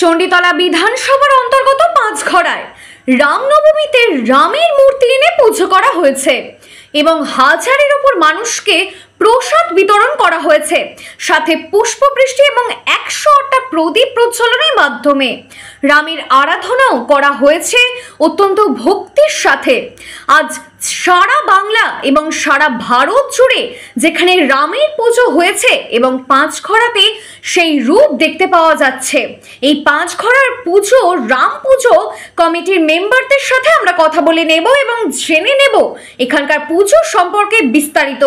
চণ্ডীতলা বিধানসভার অন্তর্গত পাঁচঘড়ায় রামনবমীতে রামের মূর্তি এনে পুজো করা হয়েছে এবং হাজারের উপর মানুষকে প্রসাদ বিতরণ করা হয়েছে, সাথে পুষ্পবৃষ্টি এবং 108টা প্রদীপ প্রজ্বলনের মাধ্যমে রামের আরাধনাও করা হয়েছে অত্যন্ত ভক্তির সাথে। আজ সারা বাংলা এবং সারা ভারত জুড়ে যেখানে রামের পুজো হয়েছে এবং পাঁচঘড়াতে সেই রূপ দেখতে পাওয়া যাচ্ছে। এই পাঁচঘড়ার পুজো, রাম পুজো কমিটির মেম্বারদের সাথে আমরা কথা বলে নেব এবং জেনে নেব এখানকার পুজো সম্পর্কে বিস্তারিত।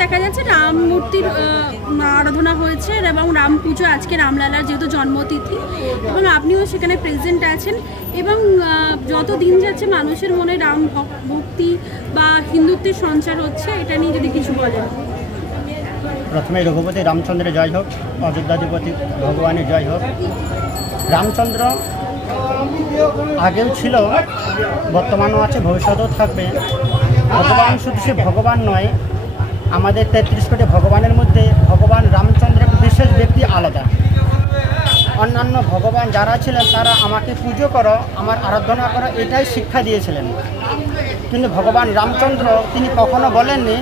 দেখা যাচ্ছে রাম মূর্তির আরাধনা হয়েছে এবং রাম পুজো আজকে রামলালার যেহেতু জন্মতিথি এবং আপনিও সেখানে প্রেজেন্ট আছেন এবং যত দিন যাচ্ছে মানুষের মনে রাম ভক্তি বা হিন্দুত্বের সঞ্চার হচ্ছে, এটা নিয়ে যদি কিছু বলেন। প্রথমে রঘুপতি রামচন্দ্রের জয় হোক, অযোধ্যাধিপতি ভগবানের জয় হোক। রামচন্দ্র আগেও ছিল, বর্তমানও আছে, ভবিষ্যতেও থাকবে। ভগবান শুধু সে ভগবান নয়, আমাদের 33 কোটি ভগবানের মধ্যে ভগবান রামচন্দ্রের বিশেষ ব্যক্তি আলাদা। অন্যান্য ভগবান যারা ছিলেন তারা আমাকে পুজো করো, আমার আরাধনা করো, এটাই শিক্ষা দিয়েছিলেন। কিন্তু ভগবান রামচন্দ্র তিনি কখনো বলেননি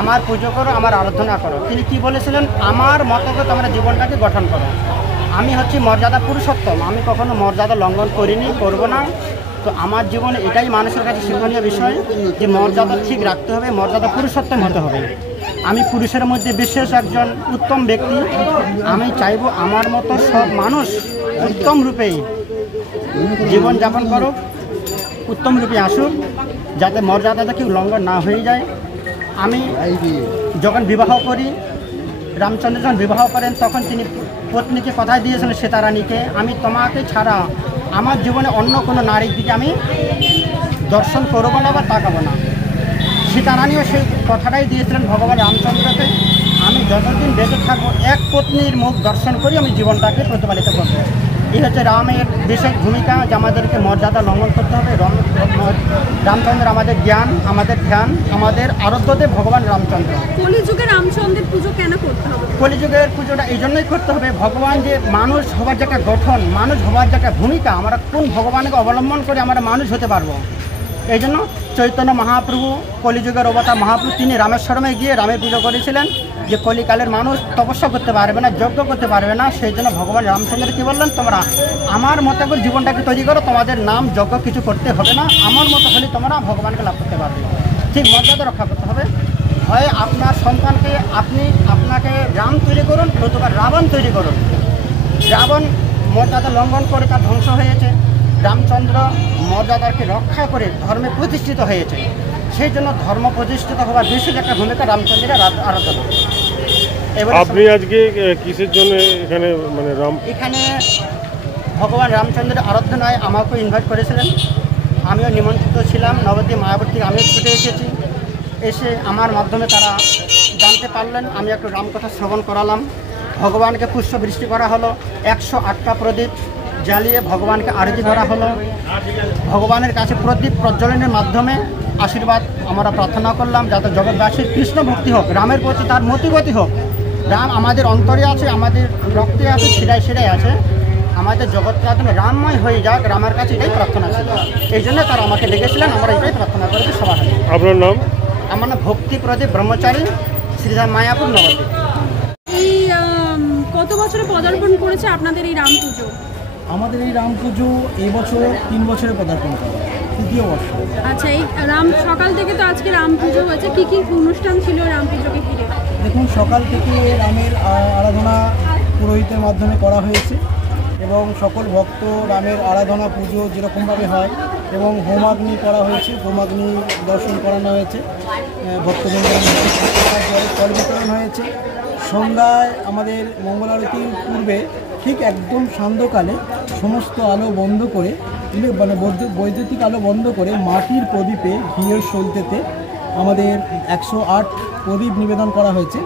আমার পুজো করো, আমার আরাধনা করো। তিনি কি বলেছিলেন, আমার মতো করে তোমরা জীবনটাকে গঠন করো। আমি হচ্ছি মর্যাদা পুরুষোত্তম, আমি কখনো মর্যাদা লঙ্ঘন করিনি, করব না। তো আমার জীবনে এটাই মানুষের কাছে শিক্ষণীয় বিষয় যে মর্যাদা ঠিক রাখতে হবে, মর্যাদা পুরুষোত্তম হতে হবে। আমি পুরুষের মধ্যে বিশেষ একজন উত্তম ব্যক্তি। আমি চাইব আমার মতো সব মানুষ উত্তম রূপেই জীবনযাপন করুক, উত্তম রূপে আসুক, যাতে মর্যাদাটা কেউ লঙ্ঘন না হয়ে যায়। আমি যখন বিবাহ করি, রামচন্দ্র যখন বিবাহ করেন তখন তিনি পত্নীকে কথাই দিয়েছিলেন সীতারানীকে, আমি তোমাকে ছাড়া আমার জীবনে অন্য কোনো নারীর দিকে আমি দর্শন করবো না বা তাকাবো না। সীতারানীও সেই কথাটাই দিয়েছিলেন ভগবান রামচন্দ্রকে, আমি যতদিন বেঁচে থাকবো এক পত্নীর মুখ দর্শন করি আমি জীবনটাকে প্রতিপালিত করবো। এই হচ্ছে রামের বিশেষ ভূমিকা, যে আমাদেরকে মর্যাদা লঙ্ঘন করতে হবে। রামচন্দ্র আমাদের জ্ঞান, আমাদের ধ্যান, আমাদের আরাধ্যদেব ভগবান রামচন্দ্র। কলিযুগে রামচন্দ্রের পুজো কেন করতে হবে? কলিযুগের পুজোটা এই জন্যই করতে হবে, ভগবান যে মানুষ হবার যে একটা গঠন, মানুষ হবার যে একটা ভূমিকা, আমরা কোন ভগবানকে অবলম্বন করে আমরা মানুষ হতে পারবো। এই জন্য চৈতন্য মহাপ্রভু, কলিযুগের অবতার মহাপ্রভু, তিনি রামেশ্বরমে গিয়ে রামের পুজো করেছিলেন যে কলিকালের মানুষ তপস্যা করতে পারবে না, যজ্ঞ করতে পারবে না। সেই জন্য ভগবান রামচন্দ্র কী বললেন, তোমরা আমার মতো করে জীবনটাকে তৈরি করো, তোমাদের নাম যজ্ঞ কিছু করতে হবে না, আমার মতো হলে তোমরা ভগবানকে লাভ করতে পারবে। ঠিক মর্যাদা রক্ষা করতে হবে। হয় আপনার সন্তানকে আপনাকে রাম তৈরি করুন, নতুবা রাবণ তৈরি করুন। রাবণ মর্যাদা লঙ্ঘন করে তার ধ্বংস হয়েছে। রামচন্দ্র মর্যাদাকে রক্ষা করে ধর্মে প্রতিষ্ঠিত হয়েছে, সেই জন্য ধর্ম প্রতিষ্ঠিত হওয়ার বিশেষ একটা ভূমিকা রামচন্দ্রের আরাধনা। আপনি আজকে কিসের জন্য এখানে মানে এখানে ভগবান রামচন্দ্রের আরাধনায় আমাকে ইনভাইট করেছিলেন, আমিও নিমন্ত্রিত ছিলাম। নবদ্বীপ মায়াপুর থেকে আমিও ছুটে এসেছি, এসে আমার মাধ্যমে তারা জানতে পারলেন। আমি একটু রামকথা শ্রবণ করালাম, ভগবানকে পুষ্প বৃষ্টি করা হলো, 108টা প্রদীপ জ্বালিয়ে ভগবানকে আরতি করা হলো। ভগবানের কাছে প্রদীপ প্রজ্বলনের মাধ্যমে আশীর্বাদ আমরা প্রার্থনা করলাম, যাতে জগৎবাসীর কৃষ্ণ ভক্তি হোক, রামের প্রতি তার মতিগতি হোক। রাম আমাদের অন্তরে আছে, আমাদের রক্তে আছে, শিরায় শিরায় আছে। আমাদের জগৎটা যেন রামময় হয়ে যাক, রামের কাছে এটাই প্রার্থনা ছিল। এই জন্য তারা আমাকে ডেকেছিলেন, আমরা এটাই প্রার্থনা করেছি সবার। আপনার নাম? আমার নাম ভক্তি প্রদীপ ব্রহ্মচারী, শ্রীধাম মায়াপুর, নবদ্বীপ। এই কত বছরে পদার্পণ করেছে আপনাদের এই রাম পুজো? আমাদের এই রাম পুজো এবছর 3 বছরে পদার্পণ করা, 3য় বর্ষ। আচ্ছা, এই রাম সকাল থেকে তো আজকে রাম পুজো হয়েছে, কি কি অনুষ্ঠান ছিল রাম পুজোকে ঘিরে? দেখুন, সকাল থেকে রামের আরাধনা পুরোহিতের মাধ্যমে করা হয়েছে এবং সকল ভক্ত রামের আরাধনা পুজো যেরকমভাবে হয় এবং হোমাগ্নি করা হয়েছে, হোমাগ্নি দর্শন করানো হয়েছে, ভক্তবৃন্দের ফল বিতরণ হয়েছে। সন্ধ্যায় আমাদের মঙ্গল আরতির পূর্বে ঠিক একদম সান্ধ্যকালে সমস্ত আলো বন্ধ করে, মানে বৈদ্যুতিক আলো বন্ধ করে মাটির প্রদীপে ঘিয়ের সলতেতে আমাদের 108 প্রদীপ নিবেদন করা হয়েছে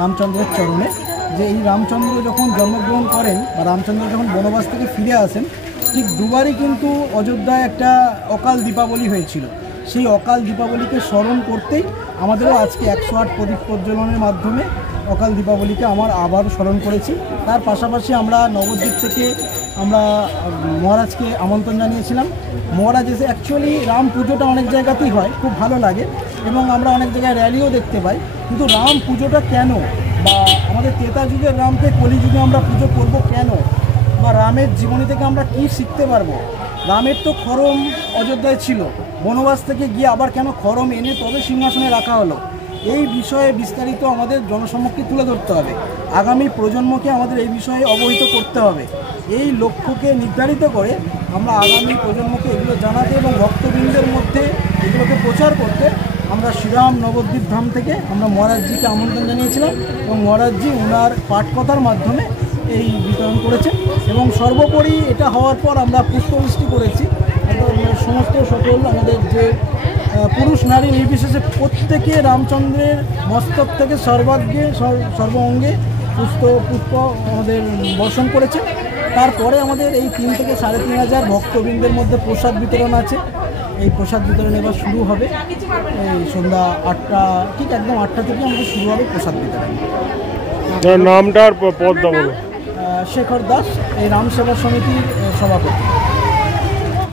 রামচন্দ্রের চরণে। যে এই রামচন্দ্র যখন জন্মগ্রহণ করেন বা রামচন্দ্র যখন বনবাস থেকে ফিরে আসেন, ঠিক দুবারই কিন্তু অযোধ্যায় একটা অকাল দীপাবলি হয়েছিল। সেই অকাল দীপাবলিকে স্মরণ করতেই আমাদেরও আজকে 108 প্রদীপ প্রজ্বলনের মাধ্যমে অকাল দীপাবলিকে আবার স্মরণ করেছি। তার পাশাপাশি আমরা নবদ্বীপ থেকে আমরা মহারাজকে আমন্ত্রণ জানিয়েছিলাম। মহারাজ এসে অ্যাকচুয়ালি রাম পুজোটা অনেক জায়গাতেই হয়, খুব ভালো লাগে এবং আমরা অনেক জায়গায় র্যালিও দেখতে পাই, কিন্তু রাম পুজোটা কেন, বা আমাদের ত্রেতা যুগের রামকে কলিযুগে আমরা পুজো করব কেন, বা রামের জীবনী থেকে আমরা কি শিখতে পারবো? রামের তো খড়ম অযোধ্যায় ছিল, বনবাস থেকে গিয়ে আবার কেন খড়ম এনে তবে সিংহাসনে রাখা হলো? এই বিষয়ে বিস্তারিত আমাদের জনসম্মুখে তুলে ধরতে হবে, আগামী প্রজন্মকে আমাদের এই বিষয়ে অবহিত করতে হবে। এই লক্ষ্যকে নির্ধারিত করে আমরা আগামী প্রজন্মকে এগুলো জানাতে এবং ভক্তবৃন্দের মধ্যে এগুলোকে প্রচার করতে আমরা শ্রীরাম নবদ্বীপ ধাম থেকে আমরা মহারাজজিকে আমন্ত্রণ জানিয়েছিলাম এবং মহারাজজি ওনার পাঠকথার মাধ্যমে এই বিতরণ করেছেন। এবং সর্বোপরি এটা হওয়ার পর আমরা পুষ্পবৃষ্টি করেছি, সমস্ত সকল আমাদের যে পুরুষ নারী নির্বিশেষে প্রত্যেকে রামচন্দ্রের মস্তক থেকে সর্বাগ্রে সর্ব অঙ্গে পুষ্প আমাদের বর্ষণ করেছে। তারপরে আমাদের এই 3 থেকে 3,500 ভক্তবৃন্দের মধ্যে প্রসাদ বিতরণ আছে। এই প্রসাদ বিতরণ এবার শুরু হবে এই সন্ধ্যা 8টা, ঠিক একদম 8টা থেকে আমাদের শুরু হবে প্রসাদ বিতরণ। নামটা আর পদটা বলো। শেখর দাস, এই রাম সেবা সমিতির সভাপতি।